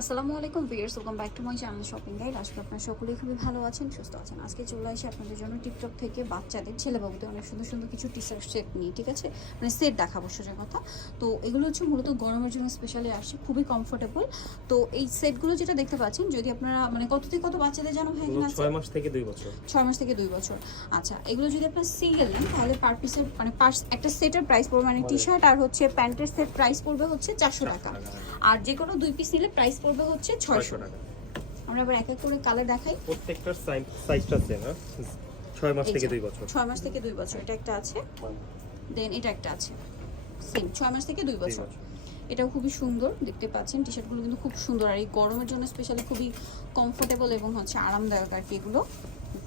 আসসালামু আলাইকুম viewers welcome back to my channel shopping guide. আজকে আপনারা সকলেই খুবই ভালো আছেন সুস্থ আছেন। আজকে চলে আসি আপনাদের জন্য টিকটক থেকে বাচ্চাদের ছেলেবাবুদের অনেক সুন্দর সুন্দর কিছু টি শার্ট সেট নিয়ে ঠিক আছে? মানে সেট দেখাবো সোজা কথা। তো এগুলো হচ্ছে মূলত গরমের জন্য স্পেশালি আসছে খুবই কমফোর্টেবল তো এই সেটগুলো যেটা দেখতে পাচ্ছেন যদি আপনারা মানে কত থেকে কত বাচ্চাদের জানো ভাই আছে ছয় মাস থেকে দুই বছর। ছয় মাস থেকে দুই বছর। আচ্ছা এগুলো যদি আপনার সিঙ্গেল নেন তাহলে পার পিসের মানে পার একটা সেটের প্রাইস পড়বে মানে টি শার্ট আর হচ্ছে প্যান্টের সেট প্রাইস পড়বে হচ্ছে চারশো টাকা। আর যে কোনো দুই পিস নিলে প্রাইস পড়বে হচ্ছে ছয়শো ছয়শো। টাকা। আমরা এবার এক এক করে কালার দেখাই। প্রত্যেকটার সাইজটা সেম হ্যাঁ? ছয় মাস থেকে যে, দুই বছর। ছয় মাস থেকে দুই বছর। এটা একটা আছে। দেন এটা একটা আছে। সেম ছয় মাস থেকে দুই দুই বছর। বছর। এটাও খুবই সুন্দর দেখতে পাচ্ছেন। টি শার্টগুলো কিন্তু খুব সুন্দর। আর এই গরমের জন্য স্পেশালি খুবই কমফোর্টেবল এবং হচ্ছে আরামদায়ক আর কি এগুলো।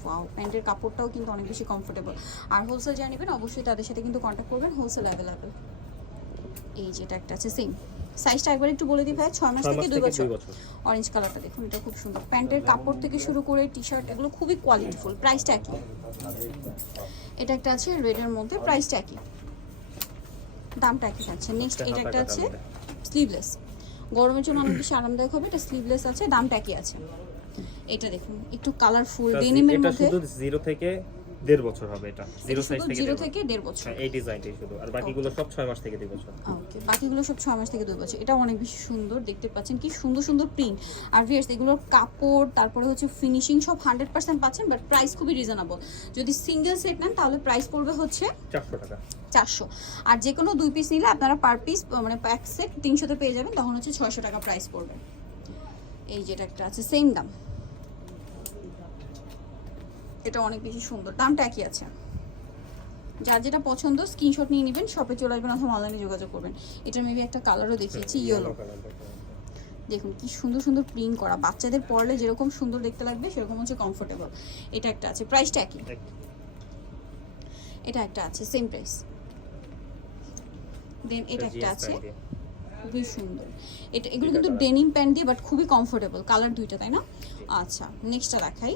ওয়াও প্যান্টের কাপড়টাও কিন্তু অনেক বেশি কমফোর্টেবল আর হোলসেল যারা নেবেন অবশ্যই তাদের সাথে কিন্তু কন্ট্যাক্ট করবেন। হোলসেল অ্যাভেলেবেল এই যেটা একটা আছে সেম সাইজটা একবার একটু বলে দিই ভাই ছয় মাস থেকে দুই বছর। অরেঞ্জ কালারটা দেখুন এটা খুব সুন্দর। প্যান্টের কাপড় থেকে শুরু করে টি শার্ট এগুলো খুবই কোয়ালিটিফুল প্রাইসটা একই। এটা একটা আছে রেডের মধ্যে প্রাইসটা একই। দামটা একই থাকছে। নেক্সট এটা একটা আছে স্লিভলেস গরমের জন্য অনেক বেশি আরামদায়ক হবে এটা স্লিভলেস আছে দামটা একই আছে। এটা দেখুন একটু কালারফুল ডেনিমের এটা মধ্যে। শুধু জিরো থেকে দেড় বছর হবে এটা। জিরো সাইজ থেকে জিরো দেড় বছর। থেকে দেড় বছর? হ্যাঁ, এই ডিজাইনটাই শুধু। আর বাকিগুলো সব ছয় মাস থেকে দুই বছর। ওকে বাকিগুলো সব ছয় মাস থেকে দুই বছর। এটা অনেক বেশি সুন্দর দেখতে পাচ্ছেন কি সুন্দর সুন্দর প্রিন্ট আর ভিয়ার্স এগুলোর কাপড় তারপরে হচ্ছে ফিনিশিং সব হান্ড্রেড পার্সেন্ট পাচ্ছেন বাট প্রাইস খুবই রিজনেবল যদি সিঙ্গেল সেট নেন তাহলে প্রাইস পড়বে হচ্ছে চারশো টাকা। চারশো। আর যে কোনো দুই পিস নিলে আপনারা পার পিস মানে এক সেট তিনশোতে পেয়ে যাবেন তখন হচ্ছে ছয়শো টাকা প্রাইস পড়বে। এই যেটা একটা আছে সেম দাম। এটা অনেক বেশি সুন্দর। দামটা একই আছে। যার যেটা পছন্দ স্ক্রিনশট নিয়ে নেবেন শপে চলে আসবেন অথবা অনলাইনে যোগাযোগ করবেন। এটার মেবি একটা কালারও দেখিয়েছি ইয়েলো দেখুন কি সুন্দর সুন্দর প্রিন্ট করা। বাচ্চাদের পরলে যেরকম সুন্দর দেখতে লাগবে সেরকম হচ্ছে কমফোর্টেবল এটা একটা আছে প্রাইসটা একই। এটা একটা আছে সেম প্রাইস দেন এটা একটা আছে। খুবই সুন্দর। এটা এগুলো কিন্তু ডেনিম প্যান্ট দিয়ে বাট খুবই কমফোর্টেবল কালার দুইটা তাই না? আচ্ছা নেক্সটটা দেখাই।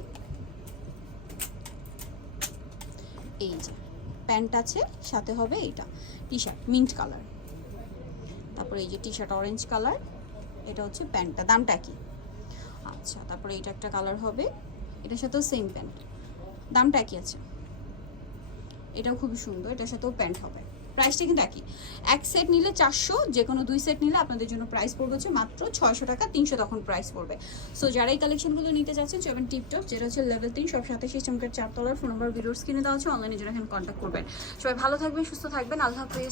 এই যে, প্যান্ট আছে, সাথে হবে এটা টি শার্ট মিন্ট কালার তারপরে এই যে টি শার্ট অরেঞ্জ কালার এটা হচ্ছে প্যান্টটা, দামটা কি? আচ্ছা তারপরে এটা একটা কালার হবে, এটার সাথেও সেম প্যান্ট। দামটা একই আছে। এটাও খুবই সুন্দর, এটার সাথেও প্যান্ট হবে। প্রাইসটা কিন্তু একই। এক সেট নিলে চারশো যে কোনো দুই সেট নিলে আপনাদের জন্য প্রাইস পড়বে হচ্ছে মাত্র ছয়শো টাকা, তিনশো তখন প্রাইস পড়বে। সো যারা এই কালেকশনগুলো নিতে চাচ্ছেন সেভেন টিপটপ যেটা হচ্ছে লেভেল তিন সব সাথে চার তলার ফোন নাম্বার ভিডিওস কিনে দেওয়া হচ্ছে অনলাইনে যারা এখানে কন্ট্যাক্ট করবেন। সবাই ভালো থাকবেন, সুস্থ থাকবেন, আল্লাহ হাফেজ।